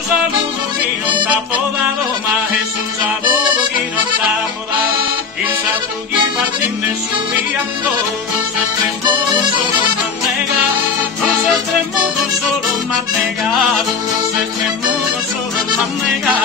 un saludo que no está podado, más es un saludo que no está podado. Y Satu y Martín de subiendo, los extremos solo más negados, los extremos solo más negados, los extremos solo más negados.